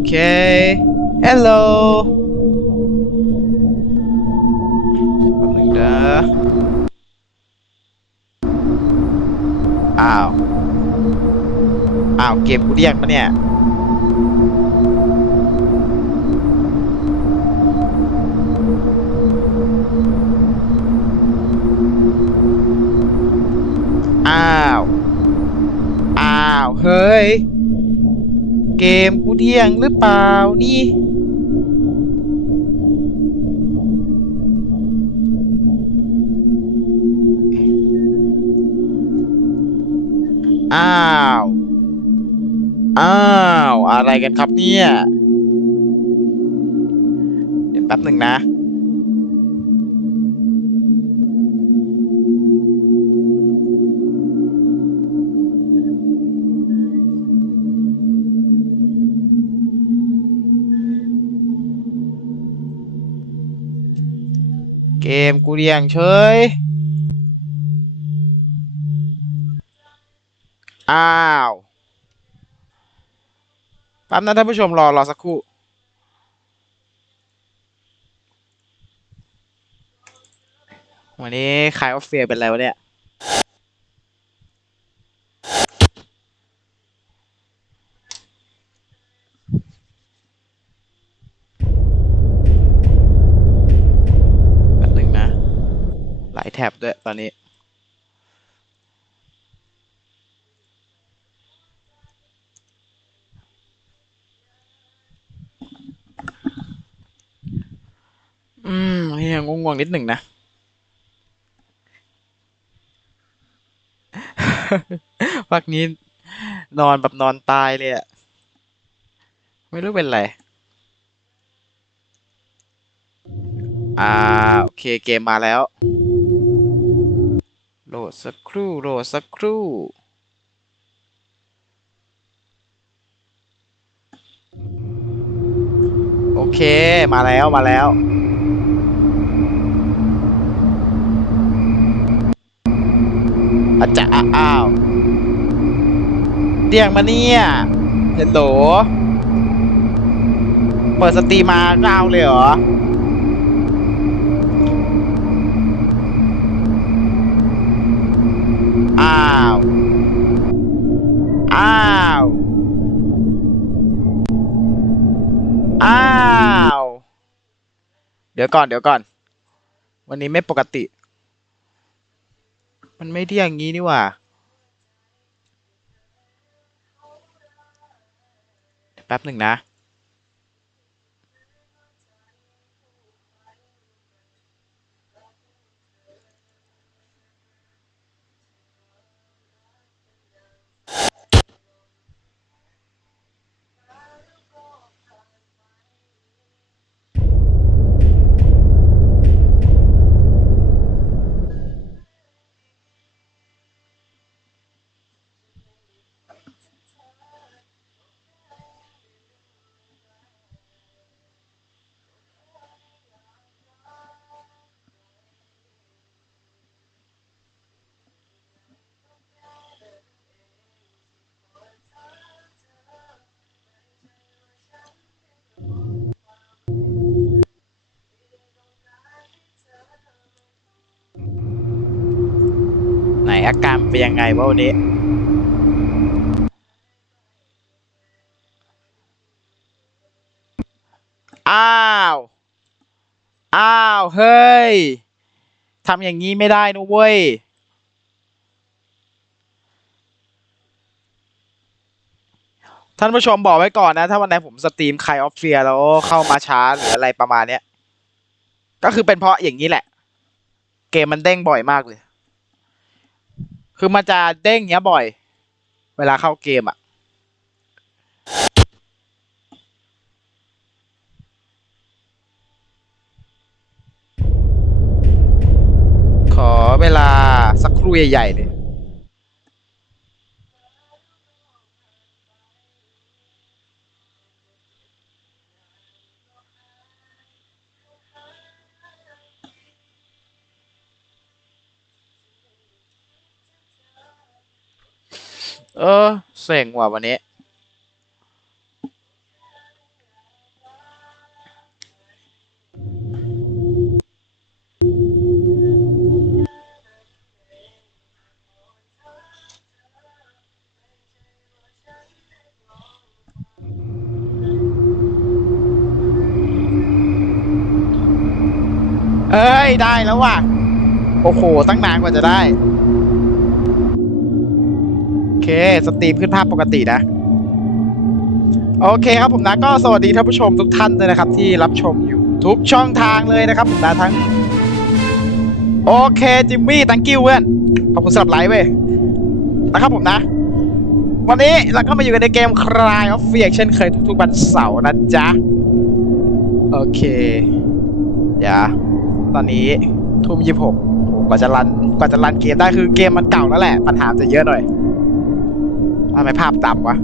อ่าโอเค hello แป๊บหนึงนะอ้าว อ้าวเกมกูเรียกปะเนี่ย อ้าว อ้าว เฮ้ย เกมกูเดี่ยงหรือเปล่านี่ อ้าว อ้าว อะไรกันครับเนี่ย เดี๋ยวแป๊บหนึ่งนะ มกูเรียงเฉย อ้าวแป๊บนะท่านผู้ชมรอ รอสักครู่วันนี้ขายออฟเฟียเป็นไรวะเนี่ย แป๊บหนึ่งนะ หลายแท็บด้วยตอนนี้ อืมยังง่วงๆนิดหนึ่งนะ พักนี้นอนแบบนอนตายเลยอะไม่รู้เป็นไร อ่า โอเคเกมมาแล้ว โหลดสักครู่ โหลดสักครู่ โอเค มาแล้ว มาแล้วอาจจะอ้าวเรียกมาเนี่ยเฮลโหล เปิดสตรีมาเก้าวเลยเหรอาวอ้าวอ้าว เดี๋ยวก่อนเดี๋ยวก่อน วันนี้ไม่ปกติ มันไม่ที่อย่างงี้นี่หว่า แป๊บหนึ่งนะ อาการเป็นยังไงวะวันนี้อ้าวอ้าวเฮ้ยทำอย่างนี้ไม่ได้นะเว้ยท่านผู้ชมบอกไว้ก่อนนะ ถ้าวันไหนผมสตรีมใครออฟเฟียแล้วเข้ามาช้าหรืออะไรประมาณเนี้ย ก็คือเป็นเพราะอย่างนี้แหละ เกมมันเด้งบ่อยมากเลย คือมันจะเด้งเงี้ยบ่อย เวลาเข้าเกมอะขอเวลาสักครู่ใหญ่ๆเลย เออ เส็งว่ะวันนี้ เอ้ย ได้แล้วว่ะ โอ้โห ตั้งนานกว่าจะได้ สตรีมขึ้นภาพปกตินะ โอเคครับผมนะก็สวัสดีท่านผู้ชมทุกท่านเลยนะครับ ที่รับชมอยู่ทุกช่องทางเลยนะครับผมนะทั้ง โอเคจิมมี่ตังกิ้วเพื่อนขอบคุณสำหรับไลฟ์เว้ยนะครับผมนะ วันนี้เราก็มาอยู่กันในเกม Cry of Fear เช่นเคยทุกๆวันเสาร์นะจ๊ะ โอเคเดี๋ยวตอนนี้ทุ่มยี่สิบหกกว่าจะรันกว่าจะรันเกมได้คือเกมมันเก่าแล้วแหละ ปัญหาจะเยอะหน่อย ทำไมภาพต่ำวะ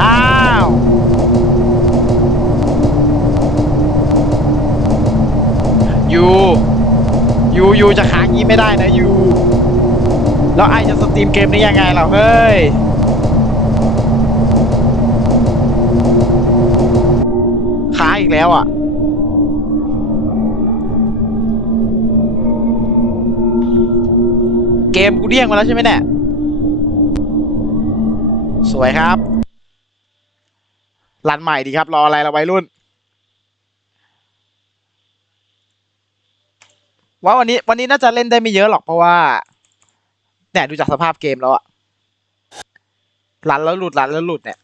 อ้าว ยูยูยูจะค้างงี้ไม่ได้นะยู แล้วไอจะสตรีมเกมนี้ยังไงเราเฮ้ยค้างอีกแล้วอะ เกมกูเดี้ยงมาแล้วใช่ไหมเนี่ย สวยครับรันใหม่ดีครับ รออะไรเราวัยรุ่น ว่าวันนี้วันนี้น่าจะเล่นได้ไม่เยอะหรอกเพราะว่าเนี่ยดูจากสภาพเกมแล้วอะรันแล้วหลุดรันแล้วหลุดเนี่ย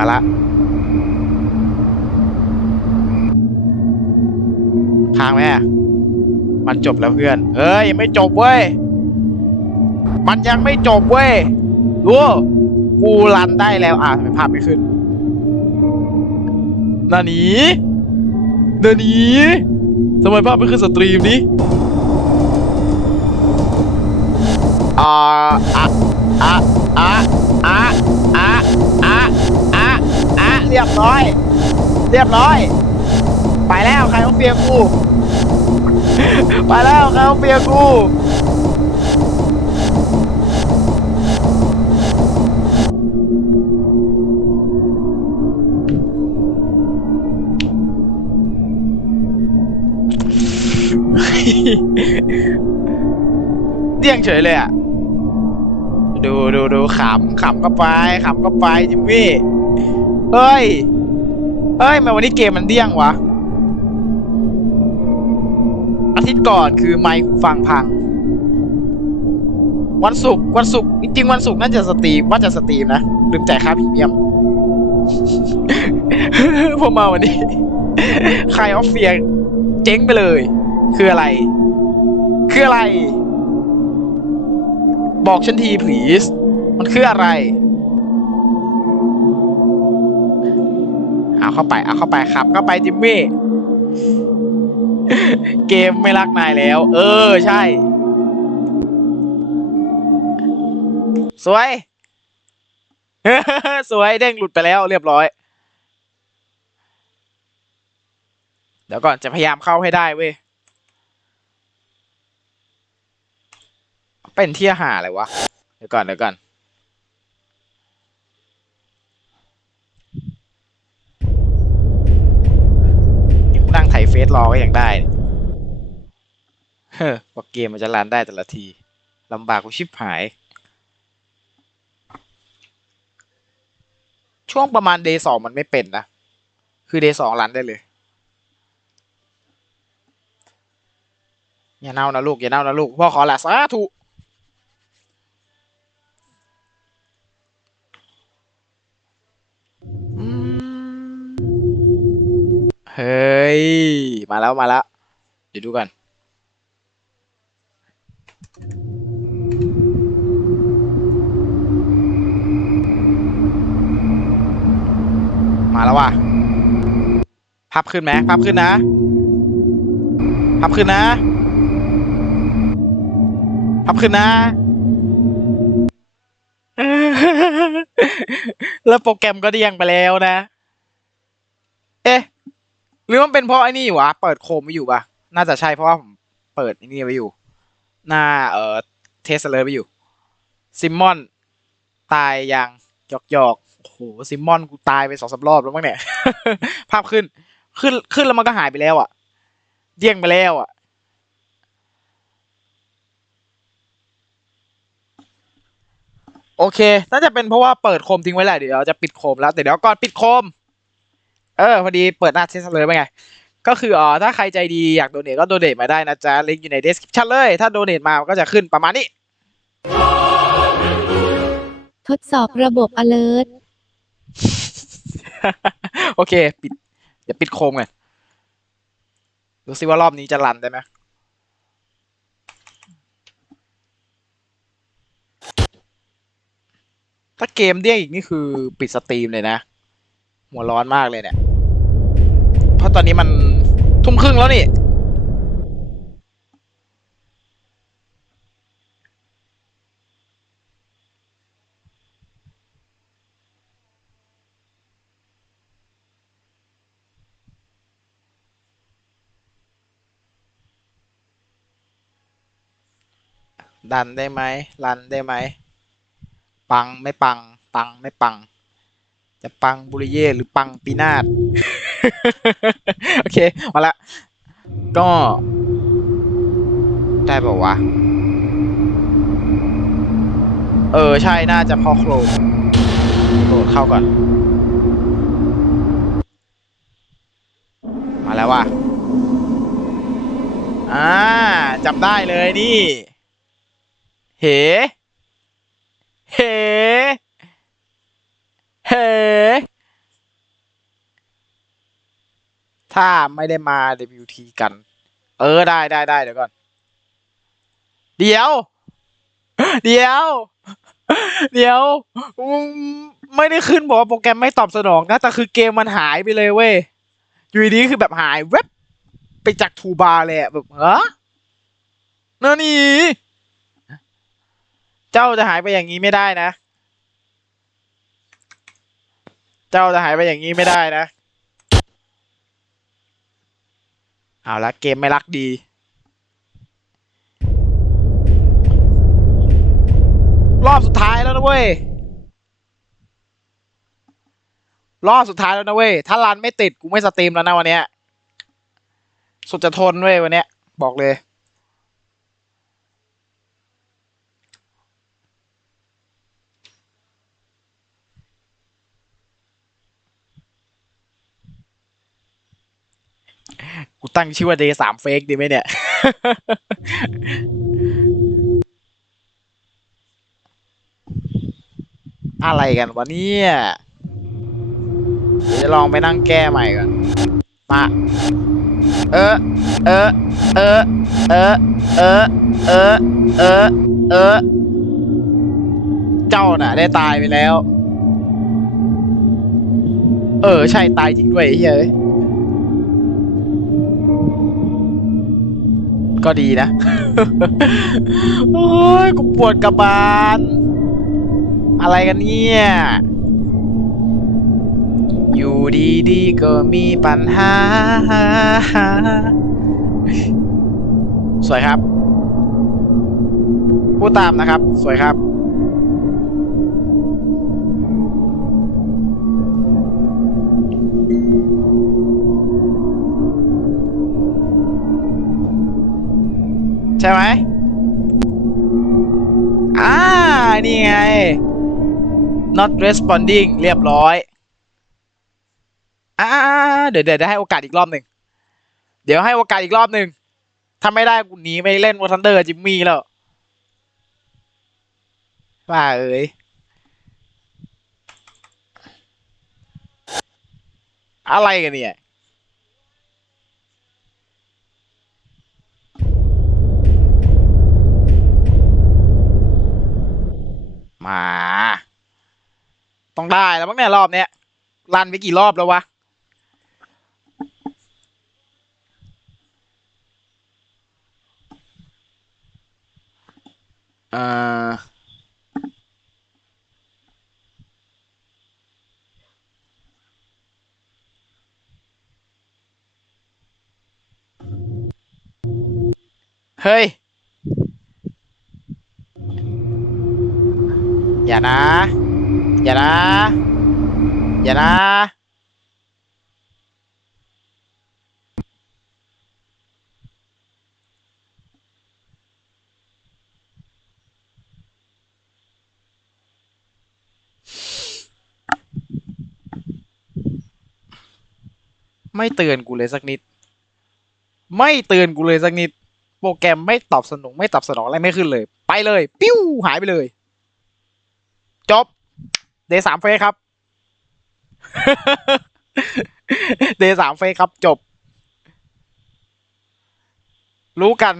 มาละค้างไหมมันจบแล้วเพื่อน เฮ้ยไม่จบเว้ย มันยังไม่จบเว้ย ดูกูรันได้แล้ว อะทำไมภาพไม่ขึ้นนานีนานีทำไมภาพไม่ขึ้นสตรีมนี้อ่าอะอะอะอะ เรียบร้อย เรียบร้อย ไปแล้วใครเอาเฟียกู ไปแล้วใครเอาเฟียกูเดี่ยงเฉยเลยอะ ดูดูดูขำขำก็ไปขำก็ไปจิมมี่ เฮ้ย เฮ้ยทำไมาวันนี้เกมมันเดี่ยงวะ อาทิตย์ก่อนคือไมค์ฟังพัง วันศุกร์วันศุกร์จริงๆวันศุกร์น่าจะสตรีมว่าจะสตรีมนะลืมจ่ายค่าพรีเมียมพอมาวันนี้ใครออฟเฟียเจ๊งไปเลย คืออะไร คืออะไร บอกฉันที please มันคืออะไร เอาเข้าไปเอาเข้าไปขับเข้าไปจิมมี่เกมไม่รักนายแล้ว เออใช่ สวย สวยเด้งหลุดไปแล้วเรียบร้อย เดี๋ยวก่อนจะพยายามเข้าให้ได้เว้ย เป็นที่หาอะไรวะ เดี๋ยวก่อนเดี๋ยวก่อน นี่กูนั่งไถเฟซรอก็ยังได้เฮ้อว่าเกมมันจะรันได้แต่ละทีลำบากกูชิบหาย ช่วงประมาณเดย์สองมันไม่เป็นนะ คือเดย์สองรันได้เลย อย่าเน่านะลูก อย่าเน่านะลูก พ่อขอละสาธุอืมเฮ้ ย มาแล้วมาแล้วเดี๋ยวดูกันมาแล้วว่ะพับขึ้นไหมพับขึ้นนะพับขึ้นนะอัพขึ้นนะ แล้วโปรแกรมก็เดียงไปแล้วนะ เอ๊ะ หรือมันเป็นเพราะไอ้นี่วะเปิดโคมไว้อยู่ปะน่าจะใช่เพราะว่าผมเปิดไอ้นี่ไว้อยู่ หน้าเอ่อเทสเลยไปอยู่ซิมมอน ตายอยังหยอกหยอกโอ้โหซิมมอนกูตายไปสองสามรอบแล้วมั้งเนี่ย ภาพขึ้น ขึ้นขึ้นแล้วมันก็หายไปแล้วอะเดี้ยงไปแล้วอะโอเค น่าจะเป็นเพราะว่าเปิดโคมทิ้งไว้แหละ เดี๋ยวจะปิดโคมแล้วแต่เดี๋ยวก่อนปิดโคม เออพอดีเปิดหน้าเทสเลยไปไง ก็คืออ๋อถ้าใครใจดีอยากโดเนทก็โดเนทมาได้นะจ๊ะลิงก์อยู่ใน description เลย ถ้าโดเนทมามันก็จะขึ้นประมาณนี้ ทดสอบระบบ alert โอเค ปิดเดี๋ยวปิดโคมกันดูซิว่ารอบนี้จะรันได้ไหมถ้าเกมเดี้ยงอีกนี่คือปิดสตรีมเลยนะ หัวร้อนมากเลยเนี่ย เพราะตอนนี้มันทุ่มครึ่งแล้วนี่ ดันได้ไหมรันได้ไหม ปังไม่ปัง ปังไม่ปัง จะปังบุริเย่หรือปังปีนาศโอเคมาละก็ ได้ป่าวะ เออ ใช่ น่าจะพอโครมโหลดเข้าก่อน มาแล้วว่ะอ่าจำได้เลยนี่ เหเห เห ถ้าไม่ได้มา WT กัน เออได้ได้ได้เดี๋ยวก่อน เดี๋ยว เดี๋ยว เดี๋ยวไม่ได้ขึ้นบอกว่าโปรแกรมไม่ตอบสนองนะ แต่คือเกมมันหายไปเลยเว้ย อยู่ดีคือแบบหายเว็บไปจากทูบาร์เลยอะแบบฮะนั่นนี่ เจ้าจะหายไปอย่างนี้ไม่ได้นะ เจ้าจะหายไปอย่างนี้ไม่ได้นะ เอาละเกมไม่รักดี รอบสุดท้ายแล้วนะเว้ย รอบสุดท้ายแล้วนะเว้ย ถ้ารันไม่ติดกูไม่สตรีมแล้วนะวันเนี้ย สุดจะทนเว้ยวันเนี้ย บอกเลย กูตั้งชื่อว่า day สามเฟกดีไหมเนี่ย อะไรกันวะเนี่ยจะลองไปนั่งแก้ใหม่ก่อน มา เออ เออ เออ เออ เออ เออ เออ เออ เจ้าน่ะ ได้ตายไปแล้ว เออ ใช่ตายจริงด้วยเฮ้ย ก็ดีนะ โอ้ยกูปวดกระบาล อะไรกันเนี่ย อยู่ดีๆก็มีปัญหา สวยครับ พูดตามนะครับ สวยครับ ใช่ไหมอ่า นี่ไง not responding เรียบร้อยอ่าเดี๋ยวเดี๋ยวให้โอกาสอีกรอบหนึ่ง เดี๋ยวให้โอกาสอีกรอบหนึ่งถ้าไม่ได้กูหนีไปเล่นวอทันเดอร์จิมมี่แล้วว่าเอ้ยอะไรกันเนี่ย มา ต้องได้แล้วมั้งเนี่ยรอบเนี้ยรันไปกี่รอบแล้ววะเออเฮ้ย อย่านะ อย่านะ อย่านะ ไม่เตือนกูเลยสักนิด ไม่เตือนกูเลยสักนิด โปรแกรมไม่ตอบสนองไม่ตอบสนองอะไรไม่ขึ้นเลย ไปเลย ปิ้วหายไปเลย จบ เดย์สามเฟสครับ เดย์สามเฟสครับจบ รู้กัน